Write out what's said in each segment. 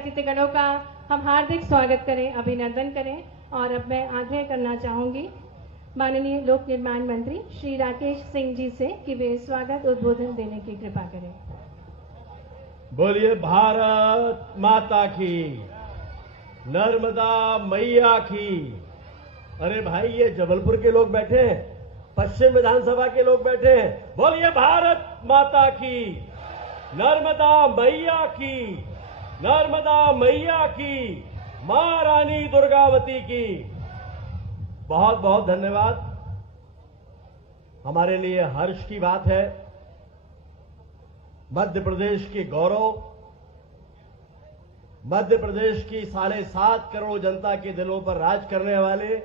अतिथिगणों का हम हार्दिक स्वागत करें, अभिनंदन करें। और अब मैं आग्रह करना चाहूंगी माननीय लोक निर्माण मंत्री श्री राकेश सिंह जी से कि वे स्वागत उद्बोधन देने की कृपा करें। बोलिए भारत माता की, नर्मदा मैया की। अरे भाई, ये जबलपुर के लोग बैठे हैं, पश्चिम विधानसभा के लोग बैठे हैं। बोलिए भारत माता की, नर्मदा मैया की, नर्मदा मैया की, मां रानी दुर्गावती की। बहुत बहुत धन्यवाद। हमारे लिए हर्ष की बात है। मध्य प्रदेश की गौरव, मध्य प्रदेश की 7.5 करोड़ जनता के दिलों पर राज करने वाले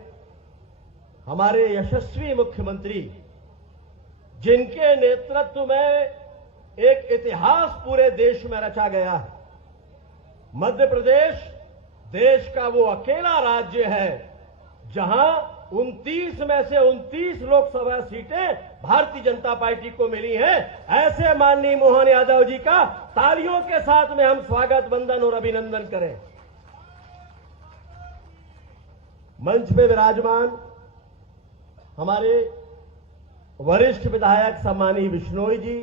हमारे यशस्वी मुख्यमंत्री, जिनके नेतृत्व में एक इतिहास पूरे देश में रचा गया है। मध्य प्रदेश देश का वो अकेला राज्य है जहां 29 में से 29 लोकसभा सीटें भारतीय जनता पार्टी को मिली हैं। ऐसे माननीय मोहन यादव जी का तालियों के साथ में हम स्वागत, वंदन और अभिनंदन करें। मंच पे विराजमान हमारे वरिष्ठ विधायक सम्मानीय बिश्नोई जी,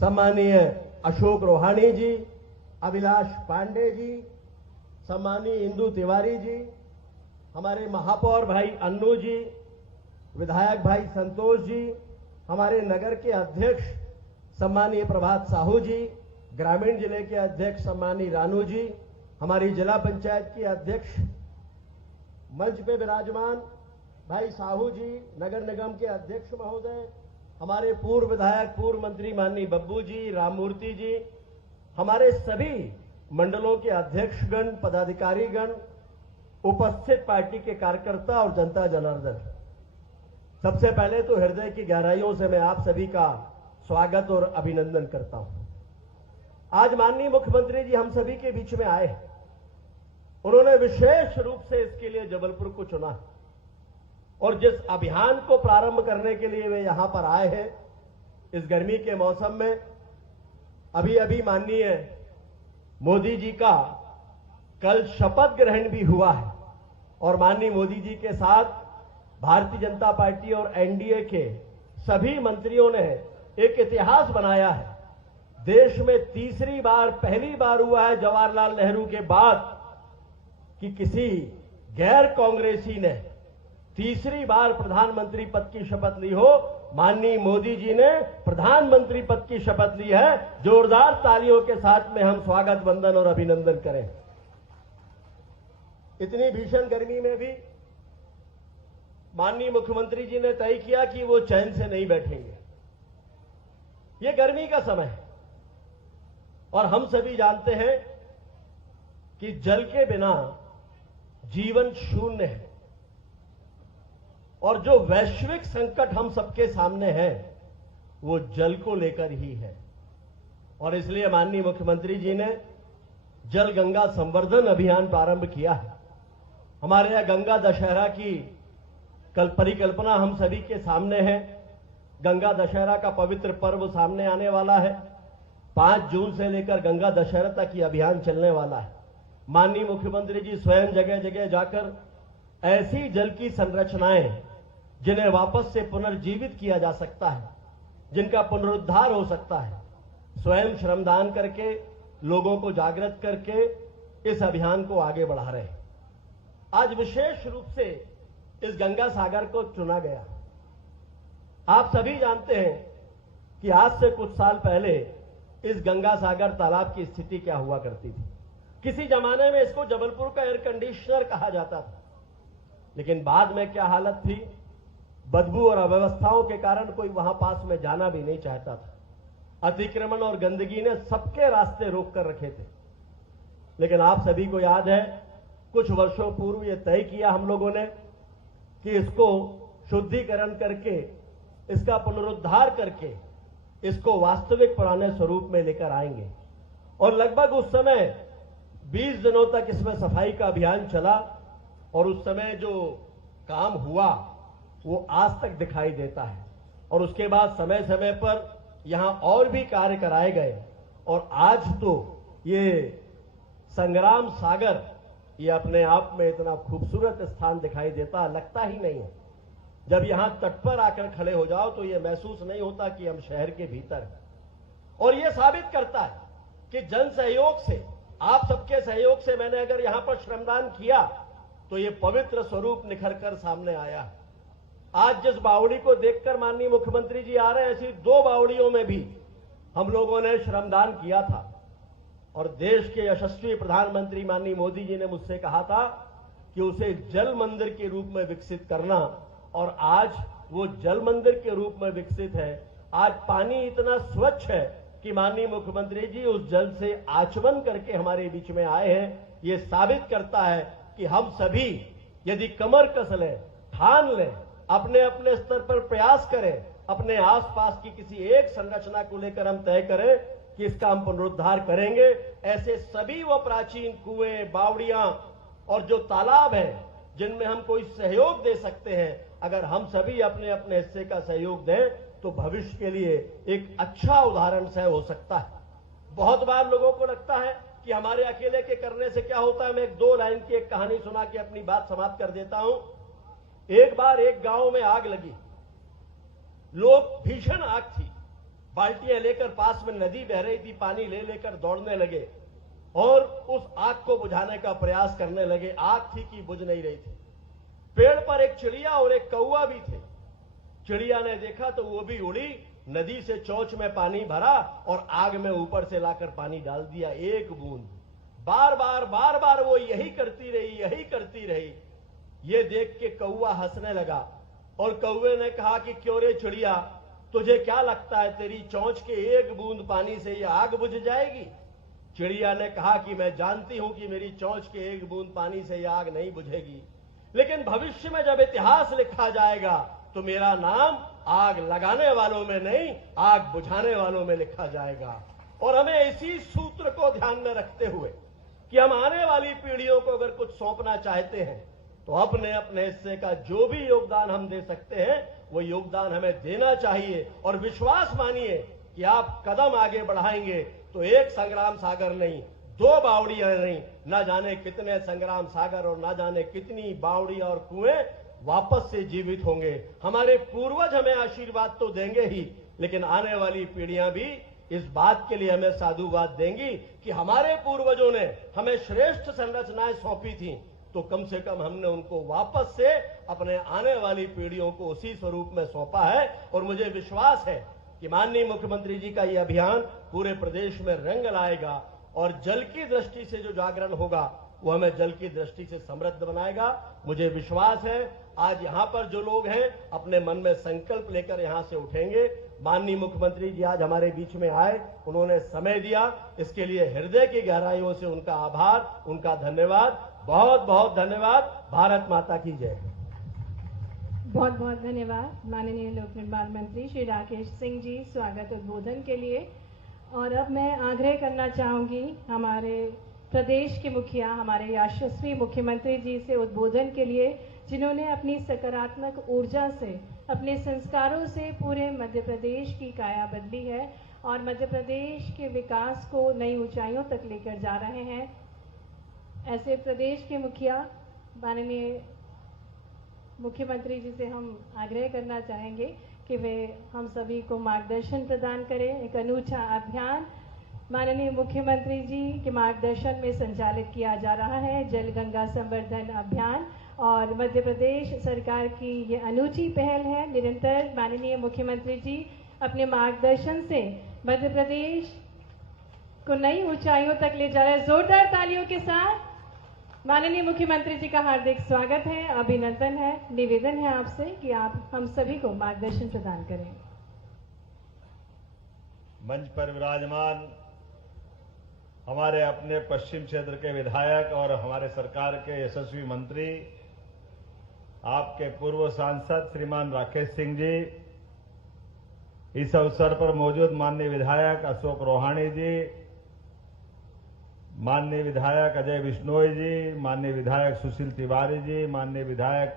सम्मानीय अशोक रोहाणी जी, अभिलाष पांडे जी, सम्मानीय इंदु तिवारी जी, हमारे महापौर भाई अन्नू जी, विधायक भाई संतोष जी, हमारे नगर के अध्यक्ष सम्मानीय प्रभात साहू जी, ग्रामीण जिले के अध्यक्ष सम्मानीय रानू जी, हमारी जिला पंचायत की अध्यक्ष मंच पे विराजमान भाई साहू जी, नगर निगम के अध्यक्ष महोदय, हमारे पूर्व विधायक पूर्व मंत्री माननीय बब्बू जी, राममूर्ति जी, हमारे सभी मंडलों के अध्यक्षगण, पदाधिकारीगण, उपस्थित पार्टी के कार्यकर्ता और जनता जनार्दन, सबसे पहले तो हृदय की गहराइयों से मैं आप सभी का स्वागत और अभिनंदन करता हूं। आज माननीय मुख्यमंत्री जी हम सभी के बीच में आए। उन्होंने विशेष रूप से इसके लिए जबलपुर को चुना और जिस अभियान को प्रारंभ करने के लिए वे यहां पर आए हैं, इस गर्मी के मौसम में अभी अभी माननीय मोदी जी का कल शपथ ग्रहण भी हुआ है और माननीय मोदी जी के साथ भारतीय जनता पार्टी और एनडीए के सभी मंत्रियों ने एक इतिहास बनाया है। देश में तीसरी बार, पहली बार हुआ है जवाहरलाल नेहरू के बाद कि किसी गैर कांग्रेसी ने तीसरी बार प्रधानमंत्री पद की शपथ ली हो। माननीय मोदी जी ने प्रधानमंत्री पद की शपथ ली है। जोरदार तालियों के साथ में हम स्वागत, वंदन और अभिनंदन करें। इतनी भीषण गर्मी में भी माननीय मुख्यमंत्री जी ने तय किया कि वो चैन से नहीं बैठेंगे। ये गर्मी का समय है और हम सभी जानते हैं कि जल के बिना जीवन शून्य है और जो वैश्विक संकट हम सबके सामने है वो जल को लेकर ही है। और इसलिए माननीय मुख्यमंत्री जी ने जल गंगा संवर्धन अभियान प्रारंभ किया है। हमारे यहां गंगा दशहरा की कल परिकल्पना हम सभी के सामने है। गंगा दशहरा का पवित्र पर्व सामने आने वाला है। 5 जून से लेकर गंगा दशहरा तक ये अभियान चलने वाला है। माननीय मुख्यमंत्री जी स्वयं जगह जगह जाकर ऐसी जल की संरचनाएं जिन्हें वापस से पुनर्जीवित किया जा सकता है, जिनका पुनरुद्धार हो सकता है, स्वयं श्रमदान करके, लोगों को जागृत करके इस अभियान को आगे बढ़ा रहे हैं। आज विशेष रूप से इस गंगा सागर को चुना गया। आप सभी जानते हैं कि आज से कुछ साल पहले इस गंगा सागर तालाब की स्थिति क्या हुआ करती थी। किसी जमाने में इसको जबलपुर का एयर कंडीशनर कहा जाता था, लेकिन बाद में क्या हालत थी, बदबू और अव्यवस्थाओं के कारण कोई वहां पास में जाना भी नहीं चाहता था। अतिक्रमण और गंदगी ने सबके रास्ते रोक कर रखे थे। लेकिन आप सभी को याद है, कुछ वर्षों पूर्व यह तय किया हम लोगों ने कि इसको शुद्धिकरण करके, इसका पुनरुद्धार करके, इसको वास्तविक पुराने स्वरूप में लेकर आएंगे। और लगभग उस समय 20 दिनों तक इसमें सफाई का अभियान चला और उस समय जो काम हुआ वो आज तक दिखाई देता है। और उसके बाद समय समय पर यहां और भी कार्य कराए गए और आज तो ये संग्राम सागर ये अपने आप में इतना खूबसूरत स्थान दिखाई देता लगता ही नहीं है। जब यहां तट पर आकर खड़े हो जाओ तो ये महसूस नहीं होता कि हम शहर के भीतर हैं। और ये साबित करता है कि जन सहयोग से, आप सबके सहयोग से मैंने अगर यहां पर श्रमदान किया तो ये पवित्र स्वरूप निखर कर सामने आया। आज जिस बावड़ी को देखकर माननीय मुख्यमंत्री जी आ रहे हैं, ऐसी 2 बावड़ियों में भी हम लोगों ने श्रमदान किया था। और देश के यशस्वी प्रधानमंत्री माननीय मोदी जी ने मुझसे कहा था कि उसे जल मंदिर के रूप में विकसित करना, और आज वो जल मंदिर के रूप में विकसित है। आज पानी इतना स्वच्छ है कि माननीय मुख्यमंत्री जी उस जल से आचमन करके हमारे बीच में आए हैं। ये साबित करता है कि हम सभी यदि कमर कस लें, ठान लें, अपने अपने स्तर पर प्रयास करें, अपने आसपास की किसी एक संरचना को लेकर हम तय करें कि इसका हम पुनरुद्धार करेंगे, ऐसे सभी वो प्राचीन कुएं, बावड़ियां और जो तालाब हैं जिनमें हम कोई सहयोग दे सकते हैं, अगर हम सभी अपने अपने हिस्से का सहयोग दें तो भविष्य के लिए एक अच्छा उदाहरण सह हो सकता है। बहुत बार लोगों को लगता है कि हमारे अकेले के करने से क्या होता है। मैं एक 2 लाइन की एक कहानी सुना के अपनी बात समाप्त कर देता हूं। एक बार एक गांव में आग लगी, लोग, भीषण आग थी, बाल्टियां लेकर पास में नदी बह रही थी, पानी ले लेकर दौड़ने लगे और उस आग को बुझाने का प्रयास करने लगे। आग थी कि बुझ नहीं रही थी। पेड़ पर एक चिड़िया और एक कौवा भी थे। चिड़िया ने देखा तो वो भी उड़ी, नदी से चोंच में पानी भरा और आग में ऊपर से लाकर पानी डाल दिया, एक बूंद। बार बार वो यही करती रही। ये देख के कौवा हंसने लगा और कौवे ने कहा कि क्यों रे चिड़िया, तुझे क्या लगता है तेरी चोंच के एक बूंद पानी से ये आग बुझ जाएगी? चिड़िया ने कहा कि मैं जानती हूं कि मेरी चोंच के एक बूंद पानी से ये आग नहीं बुझेगी, लेकिन भविष्य में जब इतिहास लिखा जाएगा तो मेरा नाम आग लगाने वालों में नहीं, आग बुझाने वालों में लिखा जाएगा। और हमें इसी सूत्र को ध्यान में रखते हुए कि हम आने वाली पीढ़ियों को अगर कुछ सौंपना चाहते हैं तो अपने अपने हिस्से का जो भी योगदान हम दे सकते हैं वो योगदान हमें देना चाहिए। और विश्वास मानिए कि आप कदम आगे बढ़ाएंगे तो एक संग्राम सागर नहीं, 2 बावड़ियां नहीं, ना जाने कितने संग्राम सागर और ना जाने कितनी बावड़ियां और कुएं वापस से जीवित होंगे। हमारे पूर्वज हमें आशीर्वाद तो देंगे ही, लेकिन आने वाली पीढ़ियां भी इस बात के लिए हमें साधुवाद देंगी कि हमारे पूर्वजों ने हमें श्रेष्ठ संरचनाएं सौंपी थी, तो कम से कम हमने उनको वापस से अपने आने वाली पीढ़ियों को उसी स्वरूप में सौंपा है। और मुझे विश्वास है कि माननीय मुख्यमंत्री जी का यह अभियान पूरे प्रदेश में रंग लाएगा और जल की दृष्टि से जो जागरण होगा वो हमें जल की दृष्टि से समृद्ध बनाएगा। मुझे विश्वास है आज यहां पर जो लोग हैं अपने मन में संकल्प लेकर यहां से उठेंगे। माननीय मुख्यमंत्री जी आज हमारे बीच में आए, उन्होंने समय दिया, इसके लिए हृदय की गहराइयों से उनका आभार, उनका धन्यवाद, बहुत बहुत धन्यवाद। भारत माता की जय। बहुत बहुत धन्यवाद माननीय लोक निर्माण मंत्री श्री राकेश सिंह जी स्वागत उद्बोधन के लिए। और अब मैं आग्रह करना चाहूंगी हमारे प्रदेश के मुखिया, हमारे यशस्वी मुख्यमंत्री जी से उद्बोधन के लिए, जिन्होंने अपनी सकारात्मक ऊर्जा से, अपने संस्कारों से पूरे मध्य प्रदेश की काया बदली है और मध्य प्रदेश के विकास को नई ऊंचाइयों तक लेकर जा रहे हैं। ऐसे प्रदेश के मुखिया माननीय मुख्यमंत्री जी से हम आग्रह करना चाहेंगे कि वे हम सभी को मार्गदर्शन प्रदान करें। एक अनूठा अभियान माननीय मुख्यमंत्री जी के मार्गदर्शन में संचालित किया जा रहा है, जल गंगा संवर्धन अभियान, और मध्य प्रदेश सरकार की ये अनूठी पहल है। निरंतर माननीय मुख्यमंत्री जी अपने मार्गदर्शन से मध्य प्रदेश को नई ऊंचाइयों तक ले जा रहे हैं। जोरदार तालियों के साथ माननीय मुख्यमंत्री जी का हार्दिक स्वागत है, अभिनंदन है। निवेदन है आपसे कि आप हम सभी को मार्गदर्शन प्रदान करें। मंच पर विराजमान हमारे अपने पश्चिम क्षेत्र के विधायक और हमारे सरकार के यशस्वी मंत्री, आपके पूर्व सांसद श्रीमान राकेश सिंह जी, इस अवसर पर मौजूद माननीय विधायक अशोक रोहाणी जी, माननीय विधायक अजय बिश्नोई जी, माननीय विधायक सुशील तिवारी जी, माननीय विधायक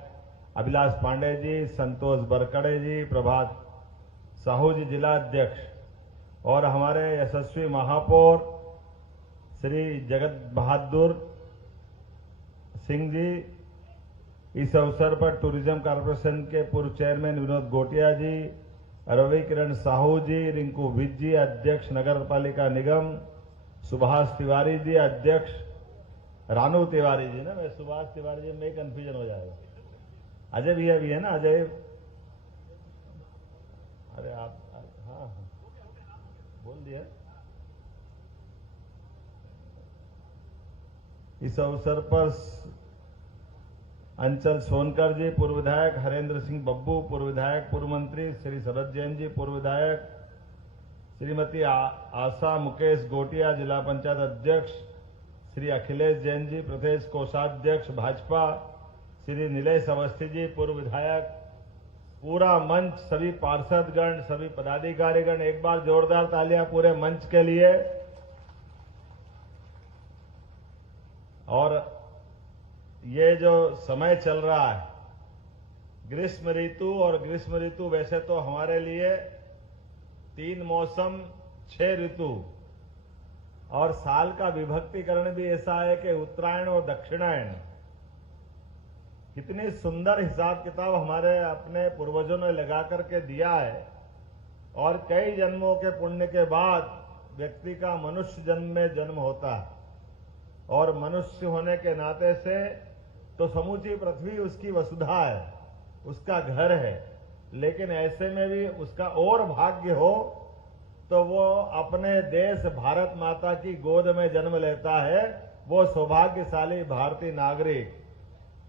अभिलाष पांडे जी, संतोष बरकड़े जी, प्रभात साहू जी जिला अध्यक्ष, और हमारे यशस्वी महापौर श्री जगत बहादुर सिंह जी, इस अवसर पर टूरिज्म कॉर्पोरेशन के पूर्व चेयरमैन विनोद गोटिया जी, रवि किरण साहू जी, रिंकू विज जी, अध्यक्ष नगर पालिका निगम, सुभाष तिवारी जी, अध्यक्ष रानू तिवारी जी, ना मैं सुभाष तिवारी जी में कंफ्यूजन हो जाएगा, अजय भैया भी है ना, अजय, अरे आप हाँ बोल दिया। इस अवसर पर अंचल सोनकर जी, पूर्व विधायक हरेंद्र सिंह बब्बू, पूर्व विधायक पूर्व मंत्री श्री शरद जैन जी, पूर्व विधायक श्रीमती आशा मुकेश गोटिया, जिला पंचायत अध्यक्ष श्री अखिलेश जैन जी, प्रदेश कोषाध्यक्ष भाजपा श्री नीलेश अवस्थी जी, पूर्व विधायक, पूरा मंच, सभी पार्षदगण, सभी पदाधिकारीगण, एक बार जोरदार तालियां पूरे मंच के लिए। और ये जो समय चल रहा है ग्रीष्म ऋतु, और ग्रीष्म ऋतु वैसे तो हमारे लिए 3 मौसम 6 ऋतु, और साल का विभक्तिकरण भी ऐसा है कि उत्तरायण और दक्षिणायन। कितनी सुंदर हिसाब किताब हमारे अपने पूर्वजों ने लगा करके दिया है, और कई जन्मों के पुण्य के बाद व्यक्ति का मनुष्य जन्म में जन्म होता है, और मनुष्य होने के नाते से तो समूची पृथ्वी उसकी वसुधा है, उसका घर है, लेकिन ऐसे में भी उसका और भाग्य हो तो वो अपने देश भारत माता की गोद में जन्म लेता है, वो सौभाग्यशाली भारतीय नागरिक।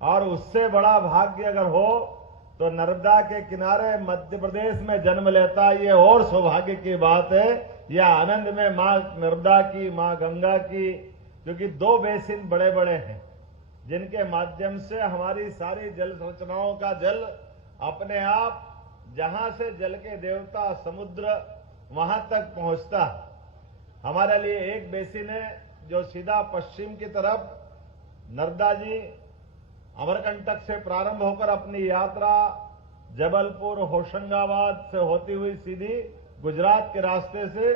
और उससे बड़ा भाग्य अगर हो तो नर्मदा के किनारे मध्य प्रदेश में जन्म लेता है, ये और सौभाग्य की बात है। यह आनंद में मां नर्मदा की, मां गंगा की, क्योंकि 2 बेसिन बड़े बड़े हैं जिनके माध्यम से हमारी सारी जल संरचनाओं का जल अपने आप, जहां से जल के देवता समुद्र, वहां तक पहुंचता है। हमारे लिए एक बेसिन है जो सीधा पश्चिम की तरफ नर्मदा जी अमरकंटक से प्रारंभ होकर अपनी यात्रा जबलपुर, होशंगाबाद से होती हुई सीधी गुजरात के रास्ते से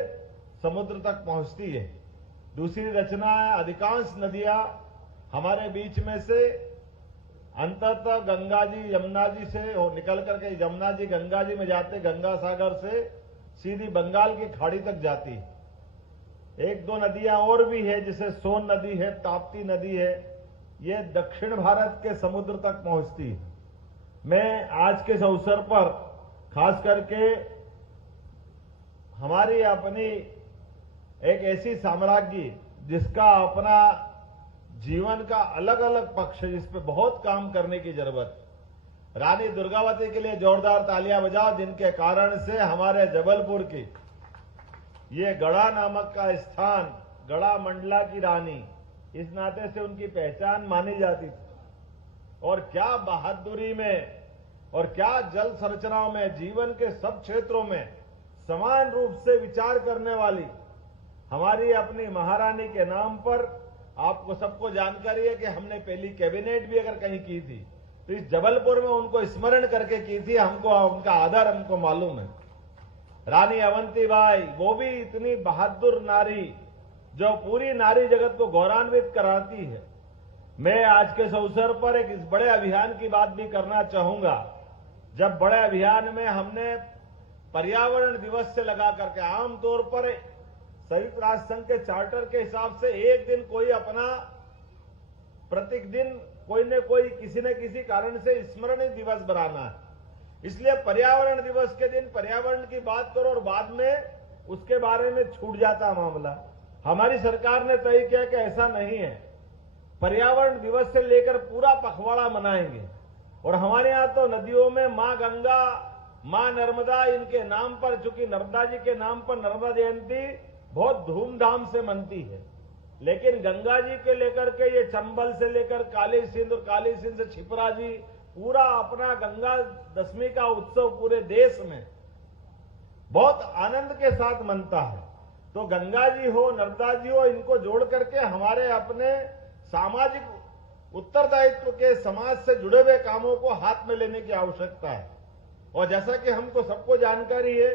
समुद्र तक पहुंचती है। दूसरी रचना है, अधिकांश नदियां हमारे बीच में से अंततः गंगा जी यमुना जी से निकल करके, यमुना जी गंगा जी में जाते, गंगा सागर से सीधी बंगाल की खाड़ी तक जाती है। 1-2 नदियां और भी है, जैसे सोन नदी है, ताप्ती नदी है, ये दक्षिण भारत के समुद्र तक पहुंचती है। मैं आज के इस अवसर पर खास करके हमारी अपनी एक ऐसी साम्राज्य जिसका अपना जीवन का अलग अलग पक्ष है, जिस पे बहुत काम करने की जरूरत है। रानी दुर्गावती के लिए जोरदार तालियां बजाओ, जिनके कारण से हमारे जबलपुर की ये गढ़ा नामक का स्थान, गढ़ा मंडला की रानी, इस नाते से उनकी पहचान मानी जाती थी। और क्या बहादुरी में और क्या जल संरचनाओं में, जीवन के सब क्षेत्रों में समान रूप से विचार करने वाली हमारी अपनी महारानी के नाम पर आपको सबको जानकारी है कि हमने पहली कैबिनेट भी अगर कहीं की थी तो इस जबलपुर में उनको स्मरण करके की थी। हमको उनका आदर हमको मालूम है। रानी अवंतीबाई, वो भी इतनी बहादुर नारी जो पूरी नारी जगत को गौरवान्वित कराती है। मैं आज के इस अवसर पर एक इस बड़े अभियान की बात भी करना चाहूंगा। जब बड़े अभियान में हमने पर्यावरण दिवस से लगा करके, आमतौर पर संयुक्त राष्ट्र संघ के चार्टर के हिसाब से एक दिन कोई अपना प्रत्येक दिन कोई न कोई किसी न किसी कारण से स्मरणीय दिवस बनाना है। इसलिए पर्यावरण दिवस के दिन पर्यावरण की बात करो और बाद में उसके बारे में छूट जाता मामला। हमारी सरकार ने तय किया कि ऐसा नहीं है, पर्यावरण दिवस से लेकर पूरा पखवाड़ा मनाएंगे। और हमारे यहां तो नदियों में मां गंगा, मां नर्मदा, इनके नाम पर, चूंकि नर्मदा जी के नाम पर नर्मदा जयंती बहुत धूमधाम से मनती है, लेकिन गंगा जी के लेकर के ये चंबल से लेकर काली सिंध और काली सिंध से छिपरा जी, पूरा अपना गंगा दशमी का उत्सव पूरे देश में बहुत आनंद के साथ मनता है। तो गंगा जी हो, नर्मदा जी हो, इनको जोड़ करके हमारे अपने सामाजिक उत्तरदायित्व के समाज से जुड़े हुए कामों को हाथ में लेने की आवश्यकता है। और जैसा कि हमको सबको जानकारी है,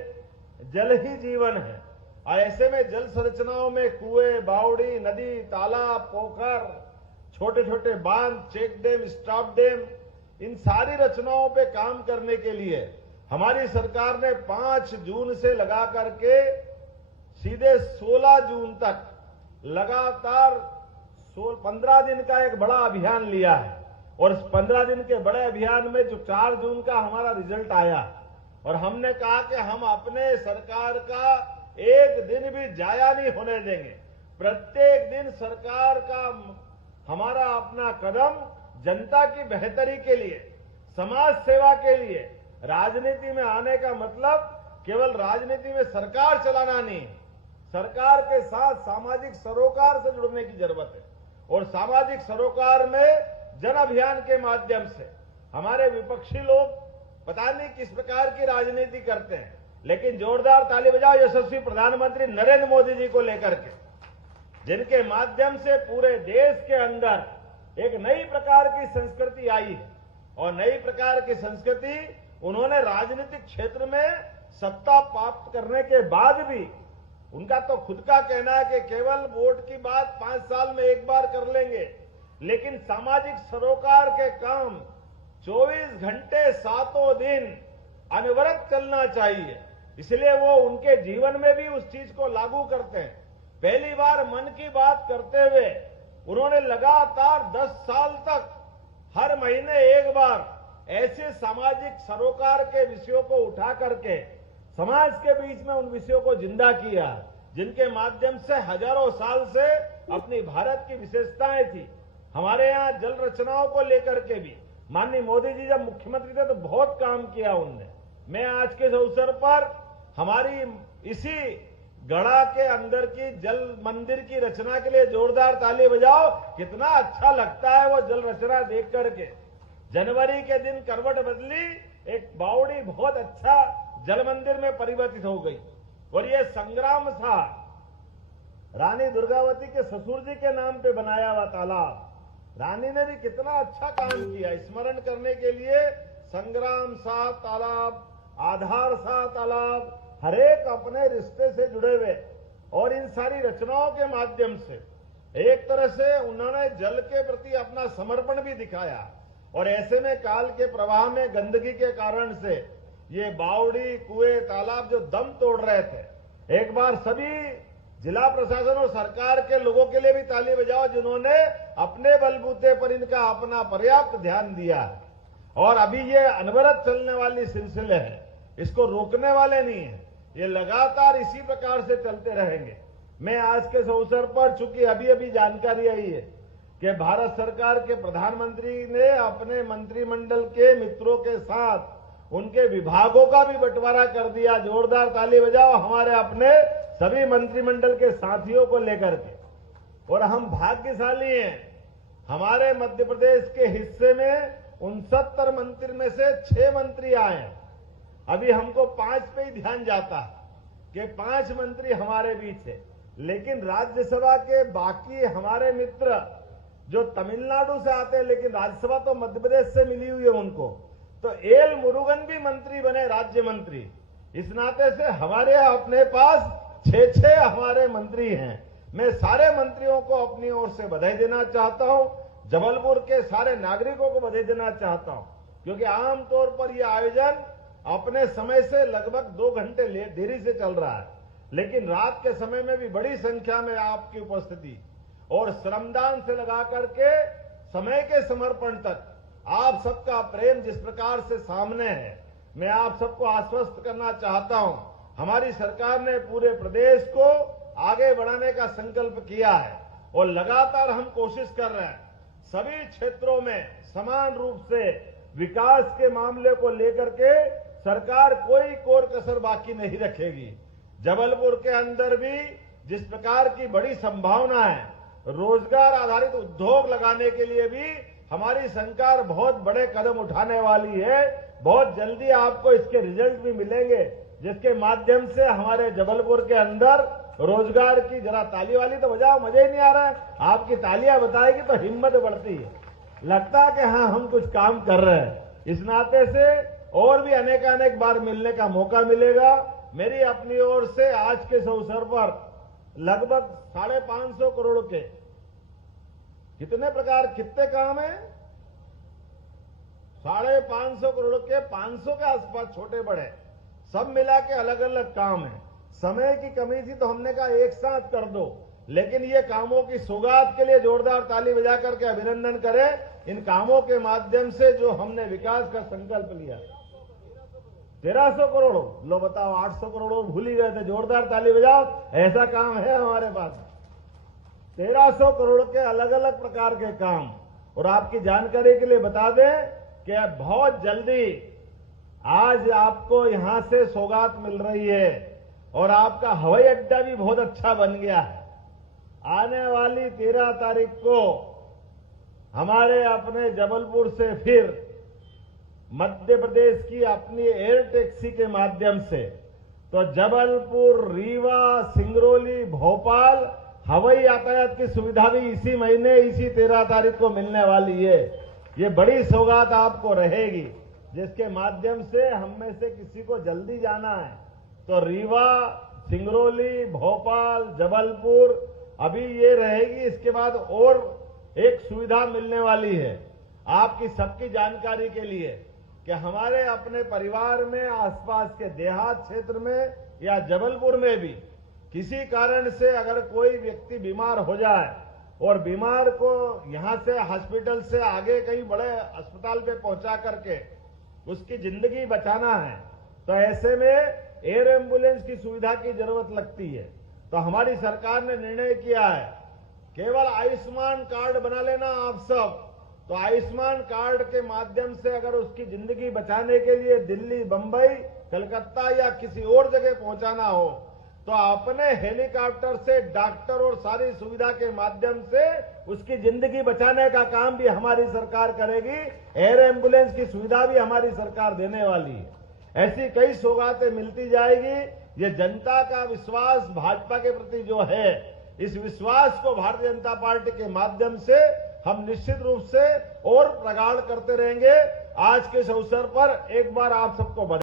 जल ही जीवन है। और ऐसे में जल संरचनाओं में कुएं, बावड़ी, नदी, तालाब, पोखर, छोटे छोटे बांध, चेक डैम, स्टॉप डैम, इन सारी रचनाओं पे काम करने के लिए हमारी सरकार ने 5 जून से लगा करके सीधे 16 जून तक लगातार 15 दिन का एक बड़ा अभियान लिया है। और इस 15 दिन के बड़े अभियान में जो 4 जून का हमारा रिजल्ट आया और हमने कहा कि हम अपने सरकार का एक दिन भी जाया नहीं होने देंगे। प्रत्येक दिन सरकार का हमारा अपना कदम जनता की बेहतरी के लिए, समाज सेवा के लिए, राजनीति में आने का मतलब केवल राजनीति में सरकार चलाना नहीं, सरकार के साथ सामाजिक सरोकार से जुड़ने की जरूरत है। और सामाजिक सरोकार में जन अभियान के माध्यम से हमारे विपक्षी लोग पता नहीं किस प्रकार की राजनीति करते हैं, लेकिन जोरदार ताली बजाओ यशस्वी प्रधानमंत्री नरेंद्र मोदी जी को लेकर के, जिनके माध्यम से पूरे देश के अंदर एक नई प्रकार की संस्कृति आई है। और नई प्रकार की संस्कृति उन्होंने राजनीतिक क्षेत्र में सत्ता प्राप्त करने के बाद भी, उनका तो खुद का कहना है कि केवल वोट की बात 5 साल में एक बार कर लेंगे, लेकिन सामाजिक सरोकार के काम 24 घंटे 7 दिन अनवरत चलना चाहिए। इसलिए वो उनके जीवन में भी उस चीज को लागू करते हैं। पहली बार मन की बात करते हुए उन्होंने लगातार 10 साल तक हर महीने एक बार ऐसे सामाजिक सरोकार के विषयों को उठा करके समाज के बीच में उन विषयों को जिंदा किया, जिनके माध्यम से हजारों साल से अपनी भारत की विशेषताएं थी। हमारे यहाँ जल रचनाओं को लेकर के भी माननीय मोदी जी जब मुख्यमंत्री थे तो बहुत काम किया उनने। मैं आज के इस अवसर पर हमारी इसी गढ़ा के अंदर की जल मंदिर की रचना के लिए जोरदार ताली बजाओ। कितना अच्छा लगता है वो जल रचना देख करके। जनवरी के दिन करवट बदली, एक बावड़ी बहुत अच्छा जल मंदिर में परिवर्तित हो गई। और ये संग्राम था रानी दुर्गावती के ससुर जी के नाम पे बनाया हुआ तालाब। रानी ने भी कितना अच्छा काम किया। स्मरण करने के लिए संग्राम सा तालाब, आधार सा तालाब, हरेक अपने रिश्ते से जुड़े हुए। और इन सारी रचनाओं के माध्यम से एक तरह से उन्होंने जल के प्रति अपना समर्पण भी दिखाया। और ऐसे में काल के प्रवाह में गंदगी के कारण से ये बावड़ी, कुएं, तालाब जो दम तोड़ रहे थे, एक बार सभी जिला प्रशासन और सरकार के लोगों के लिए भी ताली बजाओ जिन्होंने अपने बलबूते पर इनका अपना पर्याप्त ध्यान दिया है। और अभी ये अनवरत चलने वाली सिलसिले है, इसको रोकने वाले नहीं है, ये लगातार इसी प्रकार से चलते रहेंगे। मैं आज के इस अवसर पर, चूंकि अभी अभी जानकारी आई है कि भारत सरकार के प्रधानमंत्री ने अपने मंत्रिमंडल के मित्रों के साथ उनके विभागों का भी बंटवारा कर दिया। जोरदार ताली बजाओ हमारे अपने सभी मंत्रिमंडल के साथियों को लेकर के। और हम भाग्यशाली हैं, हमारे मध्य प्रदेश के हिस्से में 69 मंत्री में से 6 मंत्री आए। अभी हमको 5 पे ही ध्यान जाता है कि 5 मंत्री हमारे बीच है, लेकिन राज्यसभा के बाकी हमारे मित्र जो तमिलनाडु से आते हैं, लेकिन राज्यसभा तो मध्य प्रदेश से मिली हुई है उनको, तो एल मुरुगन भी मंत्री बने, राज्य मंत्री। इस नाते से हमारे अपने पास 6 हमारे मंत्री हैं। मैं सारे मंत्रियों को अपनी ओर से बधाई देना चाहता हूं, जबलपुर के सारे नागरिकों को बधाई देना चाहता हूं, क्योंकि आमतौर पर यह आयोजन अपने समय से लगभग 2 घंटे देरी से चल रहा है, लेकिन रात के समय में भी बड़ी संख्या में आपकी उपस्थिति और श्रमदान से लगा करके समय के समर्पण तक आप सबका प्रेम जिस प्रकार से सामने है, मैं आप सबको आश्वस्त करना चाहता हूं। हमारी सरकार ने पूरे प्रदेश को आगे बढ़ाने का संकल्प किया है और लगातार हम कोशिश कर रहे हैं सभी क्षेत्रों में समान रूप से विकास के मामले को लेकर के सरकार कोई कोर कसर बाकी नहीं रखेगी। जबलपुर के अंदर भी जिस प्रकार की बड़ी संभावना है, रोजगार आधारित उद्योग लगाने के लिए भी हमारी सरकार बहुत बड़े कदम उठाने वाली है। बहुत जल्दी आपको इसके रिजल्ट भी मिलेंगे, जिसके माध्यम से हमारे जबलपुर के अंदर रोजगार की, जरा ताली वाली तो बजाओ, मजा ही नहीं आ रहा है, आपकी तालियां बताएगी तो हिम्मत बढ़ती है, लगता है कि हाँ हम कुछ काम कर रहे हैं। इस नाते से और भी अनेक बार मिलने का मौका मिलेगा। मेरी अपनी ओर से आज के इस अवसर पर लगभग 550 करोड़ के कितने काम हैं? 550 करोड़ के 500 के आसपास छोटे बड़े सब मिला के अलग अलग काम है। समय की कमी थी तो हमने कहा एक साथ कर दो, लेकिन ये कामों की सौगात के लिए जोरदार ताली बजा करके अभिनंदन करें। इन कामों के माध्यम से जो हमने विकास का संकल्प लिया, 1300 करोड़, लो बताओ 800 करोड़ भूल ही गए थे, जोरदार ताली बजाओ, ऐसा काम है हमारे पास। 1300 करोड़ के अलग अलग प्रकार के काम। और आपकी जानकारी के लिए बता दें कि बहुत जल्दी आज आपको यहां से सौगात मिल रही है और आपका हवाई अड्डा भी बहुत अच्छा बन गया है। आने वाली 13 तारीख को हमारे अपने जबलपुर से फिर मध्य प्रदेश की अपनी एयर टैक्सी के माध्यम से तो जबलपुर, रीवा, सिंगरौली, भोपाल हवाई यातायात की सुविधा भी इसी महीने, इसी 13 तारीख को मिलने वाली है। ये बड़ी सौगात आपको रहेगी, जिसके माध्यम से हम में से किसी को जल्दी जाना है तो रीवा, सिंगरौली, भोपाल, जबलपुर अभी ये रहेगी। इसके बाद और एक सुविधा मिलने वाली है आपकी सबकी जानकारी के लिए कि हमारे अपने परिवार में, आसपास के देहात क्षेत्र में या जबलपुर में भी किसी कारण से अगर कोई व्यक्ति बीमार हो जाए और बीमार को यहां से हॉस्पिटल से आगे कहीं बड़े अस्पताल पे पहुंचा करके उसकी जिंदगी बचाना है तो ऐसे में एयर एम्बुलेंस की सुविधा की जरूरत लगती है। तो हमारी सरकार ने निर्णय किया है केवल आयुष्मान कार्ड बना लेना आप सब। तो आयुष्मान कार्ड के माध्यम से अगर उसकी जिंदगी बचाने के लिए दिल्ली, बंबई, कलकत्ता या किसी और जगह पहुंचाना हो तो अपने हेलीकॉप्टर से डॉक्टर और सारी सुविधा के माध्यम से उसकी जिंदगी बचाने का काम भी हमारी सरकार करेगी। एयर एम्बुलेंस की सुविधा भी हमारी सरकार देने वाली है। ऐसी कई सौगातें मिलती जाएगी। ये जनता का विश्वास भाजपा के प्रति जो है, इस विश्वास को भारतीय जनता पार्टी के माध्यम से हम निश्चित रूप से और प्रगाढ़ करते रहेंगे। आज के इस अवसर पर एक बार आप सबको